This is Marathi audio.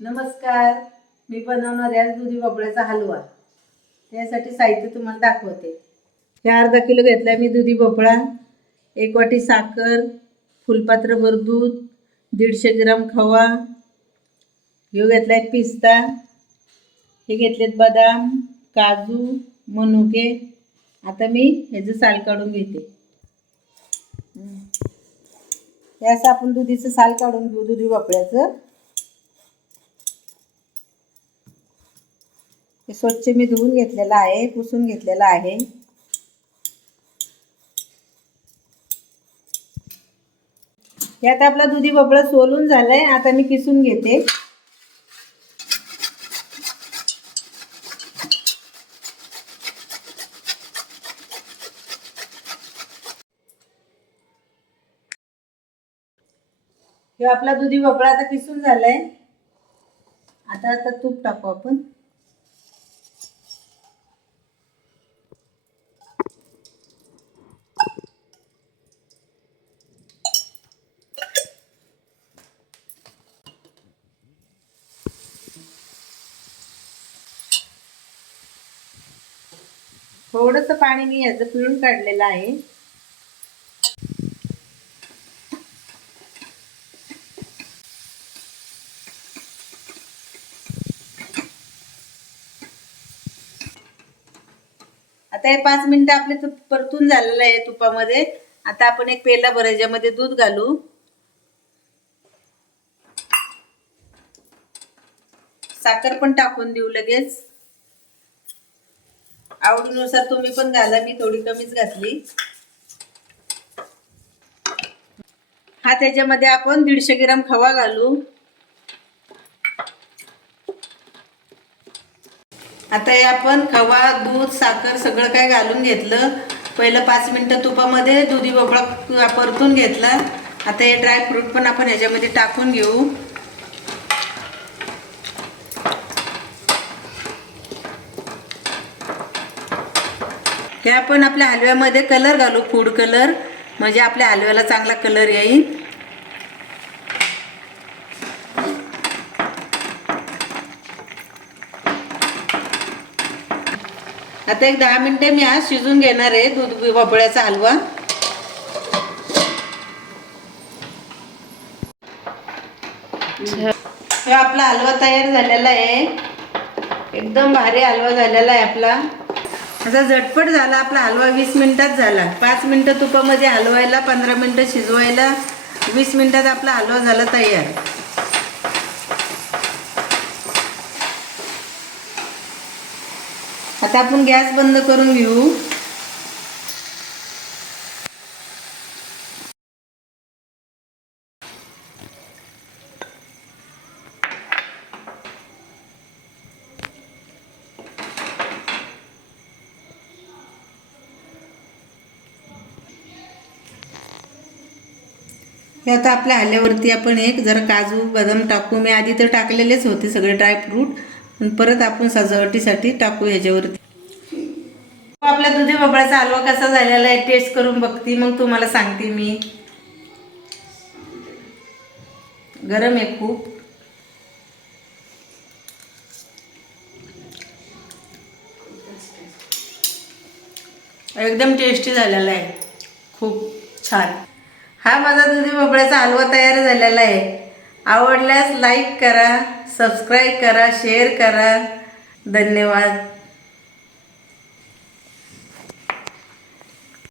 नमस्कार. मी बनवणार आहे आज दुधी भोपळ्याचा हलवा. त्यासाठी साहित्य तुम्हाला दाखवते. हे अर्धा किलो घेतला मी दुधी भोपळा एक वाटी साखर फुलपात्रभर दूध दीडशे ग्राम खवा. हे घेतला आहे पिस्ता. हे घेतलेत बदाम काजू मनुके. आता मी ह्याचं साल काढून घेते. हे असं आपण दुधीचं साल काढून घेऊ दुधी भोपळ्याचं हे स्वच्छ मी धुवून घेतलेलं आहे पुसून घेतलेलं आहे. हे आता आपला दुधी भोपळा सोलून झालाय आता मी किसून घेते. हे आपला दुधी भोपळा आता किसून झालाय. आता आता तूप टाकू आपण. थोडंसं पाणी मी याचं पिळून काढलेलं आहे. आता हे पाच मिनिटं आपले तूप परतून झालेलं आहे तुपामध्ये. आता आपण एक पेला भर याच्यामध्ये दूध घालू. साखर पण टाकून देऊ लगेच. आवडीनुसार तुम्ही पण घाला मी थोडी कमीच घातली. हा त्याच्यामध्ये आपण दीडशे ग्राम खवा घालू. आता हे आपण खवा दूध साखर सगळं काय घालून घेतलं. पहिलं पाच मिनटं तुपामध्ये दुधी भोपळा परतून घेतला. आता हे ड्रायफ्रूट पण आपण ह्याच्यामध्ये टाकून घेऊ. हे आपण आपल्या हलव्यामध्ये कलर घालू फूड कलर म्हणजे आपल्या हलव्याला चांगला कलर येईल. आता एक दहा मिनिटे मी आज शिजून घेणार आहे दूध भोपळ्याचा हलवा. हे आपला हलवा तयार झालेला आहे. एकदम भारी हलवा झालेला आहे आपला. असा झटपट झाला आपला हलवा वीस मिनिटात झाला. पाच मिनटं तुपामध्ये हलवायला पंधरा मिनिटं शिजवायला वीस मिनिटात आपला हलवा झाला तयार. आता आपण गॅस बंद करून घेऊ. हे आता आपल्या आल्यावरती आपण एक जरा काजू बदाम टाकू. मी आधी तर टाकलेलेच होते सगळे ड्रायफ्रूट. परत आपण सजावटीसाठी टाकू ह्याच्यावरती. आपल्या दुधी भोपळ्याचा हलवा कसा झालेला आहे टेस्ट करून बघते. मग तुम्हाला सांगते मी. गरम आहे खूप. एकदम टेस्टी झालेला आहे. खूप छान. हा माझा दुधी भोपळ्याचा हलवा तयार झालेला आहे. आवडल्यास लाईक करा सबस्क्राईब करा शेअर करा. धन्यवाद.